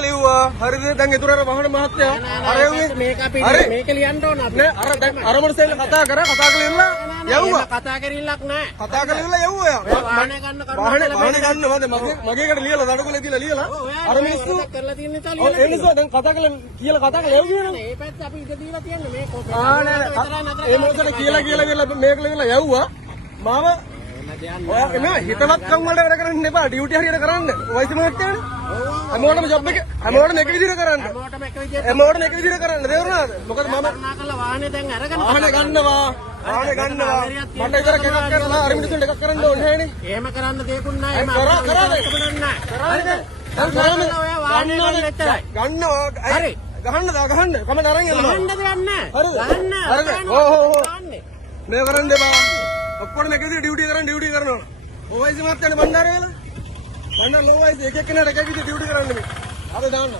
ලිව්වා. හරිද? දැන් ඒතර අර වහන මහත්තයා අර යුවේ මේක අපි මේක ලියන්න ඕන අපි. නේ අර දැන් අර මොනසෙල් කතා කරා කතා කරලා යවුවා. කතා කරිල්ලක් නෑ. කතා කරලා යවුවා. වාහනේ ගන්න වාහනේ ගන්නවද මගේකට ලියලා දඩකොලේ තියලා ලියලා අර මිනිස්සු කරලා තියෙන නිසා ඒ නිසා දැන් කතා කරලා යවුවේ නේද? මේ පැත්ත අපි ඉඳ දීලා තියන්නේ මේ කොපේ. ඒ මොකද කියලා මේක ලියලා යවුවා. මාව ඔයා නෑ හිතවත්කම් වලට වැඩ කරන්න එපා ඩියුටි හරියට කරන්න වයිස් මහත්තයානේ හැමෝටම ජොබ් එක හැමෝටම එක විදිහට කරන්න හැමෝටම එක විදිහට කරන්න තේරුණාද මොකද මම වාහනේ දැන් අරගෙන වාහනේ ගන්නවා මට ඉතර එකක් කරලා අර මිනිස්සුන්ට එකක් කරන්න ඕනේ නෑනේ එහෙම කරන්න දෙයක්ුත් නෑ එහෙම කරාද කරාද දැන් කරාම ඔයා වාහනේ ගන්න එච්චරයි ගන්නවා හරි ගහන්න කමෙන් අරන් යනවා ගහන්න දෙයක් නෑ ගහන්න හරිද මේ කරන්න එපා ඔක්කොම එක විදිහට ඩියුටි කරනවා. ඕවයිසි මාත්‍යනේ බණ්ඩාරේ වල. බණ්ඩාර ලෝවයිසි එක එක්කෙනාට එක විදිහට ඩියුටි කරන්න මේ. අද දාන්න.